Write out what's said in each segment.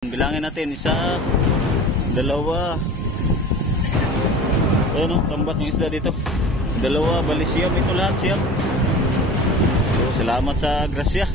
Bilangin natin, isa, dalawa. Ano, tambat yung isda dito. Dalawa, bali siyam, ito lahat siyam. So, salamat sa grasya.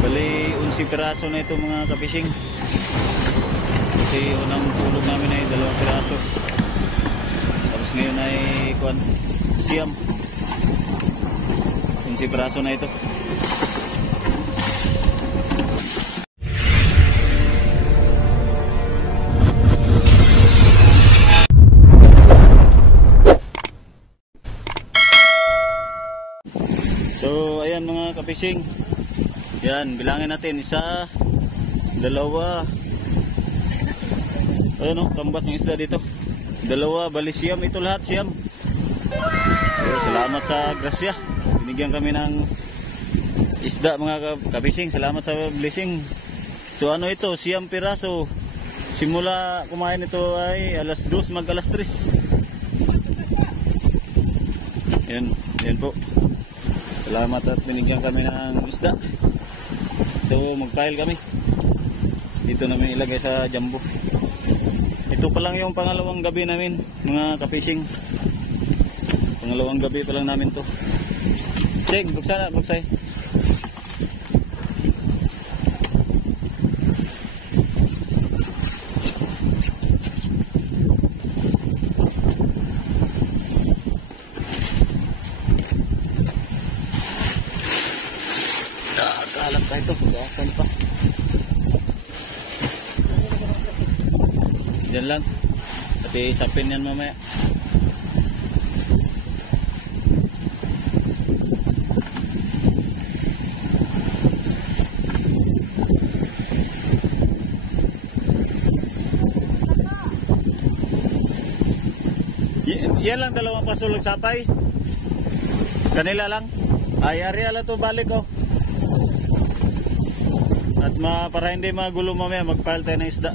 Bali, 11 piraso na ito mga kapising. Kasi unang tulog namin ay 2 piraso. Tapos ngayon ay siyam. 11 piraso na ito. So, ayan mga kapising. Yan, bilangin natin, isa, dalawa. Ano, tambat yung isda dito. Dalawa, bali siyam, ito lahat siyam. So, salamat sa grasya. Binigyan kami ng isda mga kapising. Salamat sa blessing. So ano ito, siyam piraso. Simula kumain ito ay alas 2 mag alas 3. Yan, yan po. Salamat at binigyan kami ng isda. So mag-pile kami. Dito namin ilagay sa jumbo. Ito pa lang yung pangalawang gabi namin mga kapising. Pangalawang gabi pa lang namin to. Sige, buksan na, buksay. Kakalap tayo ito, gasan pa. Diyan lang. Pati isapin yan mamaya. Yan lang, dalawang pasulog sapay. Kanila lang. Ay, ariala to balik ko. At para hindi magulo mamaya, mag-pile tayo ng isda.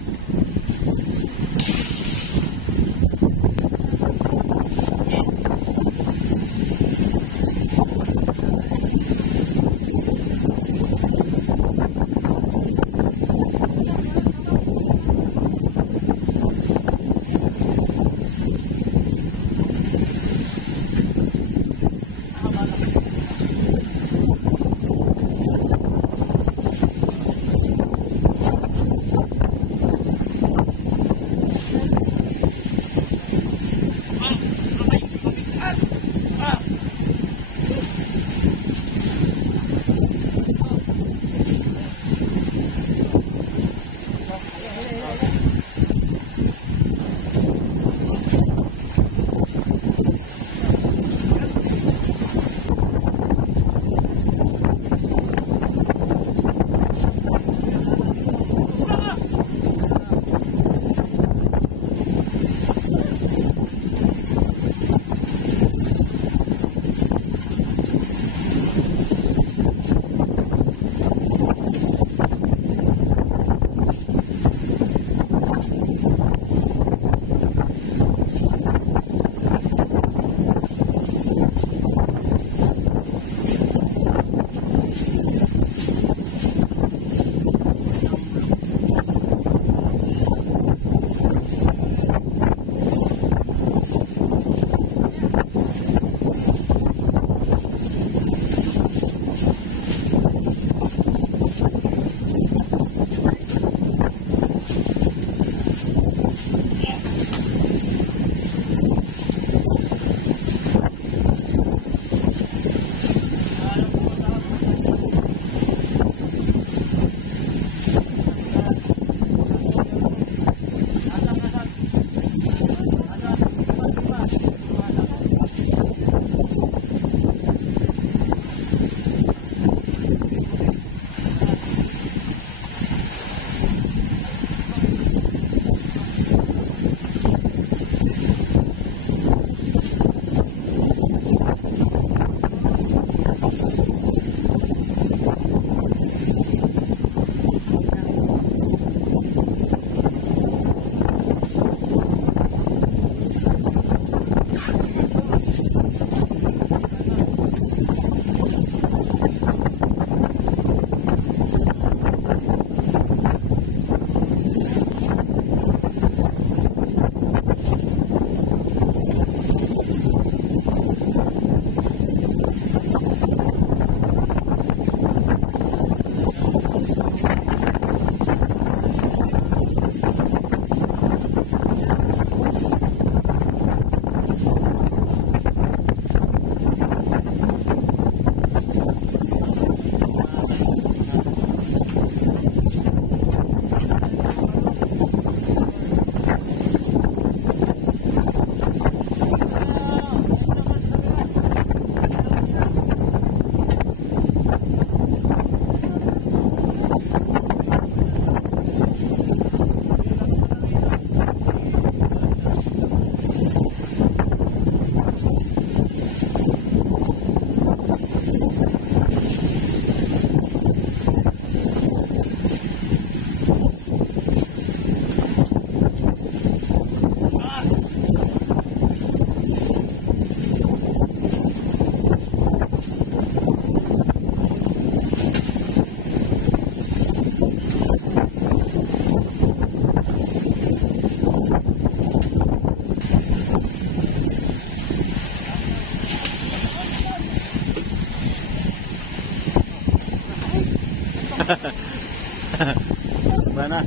Mana?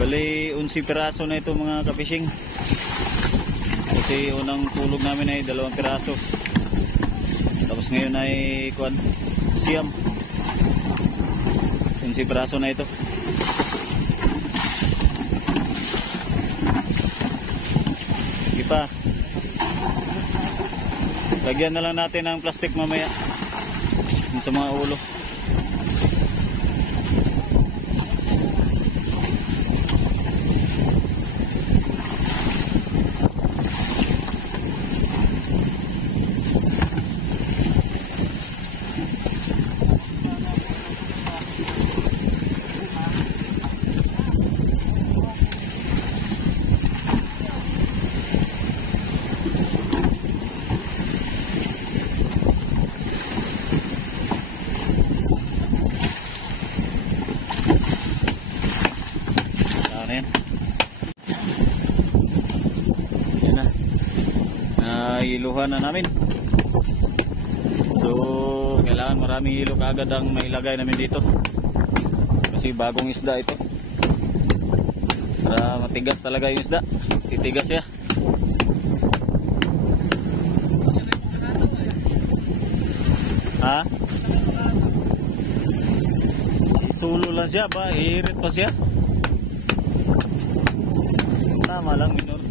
Bali 11 piraso na ito mga kapishing. Kasi unang tulog namin ay 2 piraso. Tapos ngayon ay siyam. 11 piraso na ito. Sige pa. Lagyan na lang natin ng plastic mamaya sa mga ulo. Iluhan na namin. So kailangan maraming ilo kaagad ang mailagay namin dito kasi bagong isda ito para matigas talaga yung isda. Titigas siya. Ha? Sulo lang siya ba? Iirit pa siya? Tama lang minor.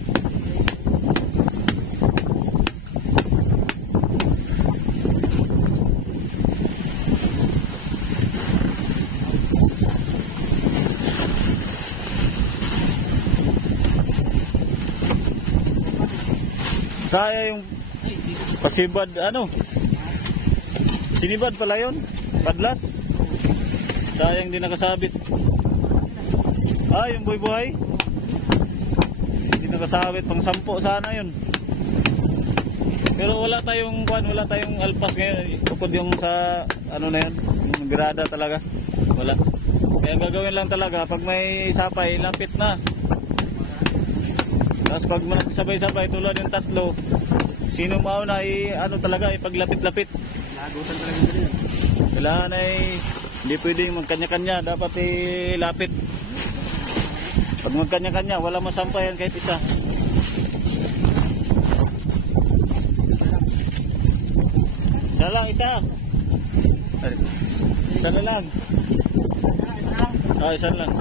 Saya yung pasibad ano? Sinibad pala yun? Padlas? Sayang din nakasabit. Ah, yung buhay-buhay? Hindi nakasabit, pang 10 sana yun. Pero wala tayong alpas ngayon. Bukod yung sa ano na yun, yung grada talaga. Wala. Kaya gagawin lang talaga pag may sapay, lapit na. Tapos pag sabay-sabay tulad yung tatlo, sino mauna ay ano talaga, ipaglapit-lapit. Nagutan talaga din yan. Kailangan ay hindi pwedeng magkanya-kanya, dapat ilapit. Pag magkanya-kanya, wala masampayan kahit isa. na lang, isa. Isa na lang. Isa lang.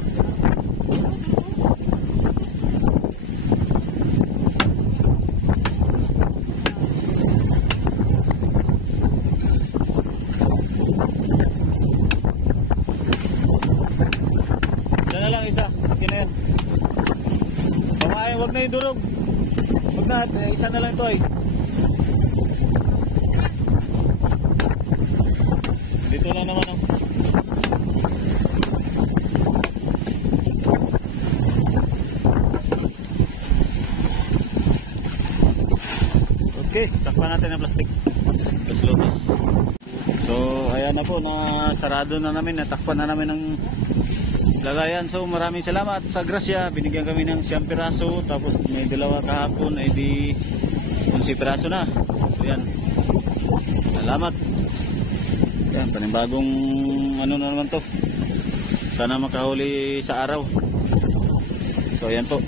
Isa na lang, isa. Okay na yan. Pamahay, wag na yung durog. Wag na, isa na lang ito ay. Dito lang naman oh. Okay, takpan natin ang plastic. Tapos lotus. So, ayan na po, sarado na namin, natakpan na namin ang lagayan. So, maraming salamat sa grasya. Binigyan kami ng 100 piraso, tapos may dalawa kahapon, ay di 11 piraso na. So, yan. Salamat. Yan, panibagong ano na naman to. Sana makahuli sa araw. So, ayan po.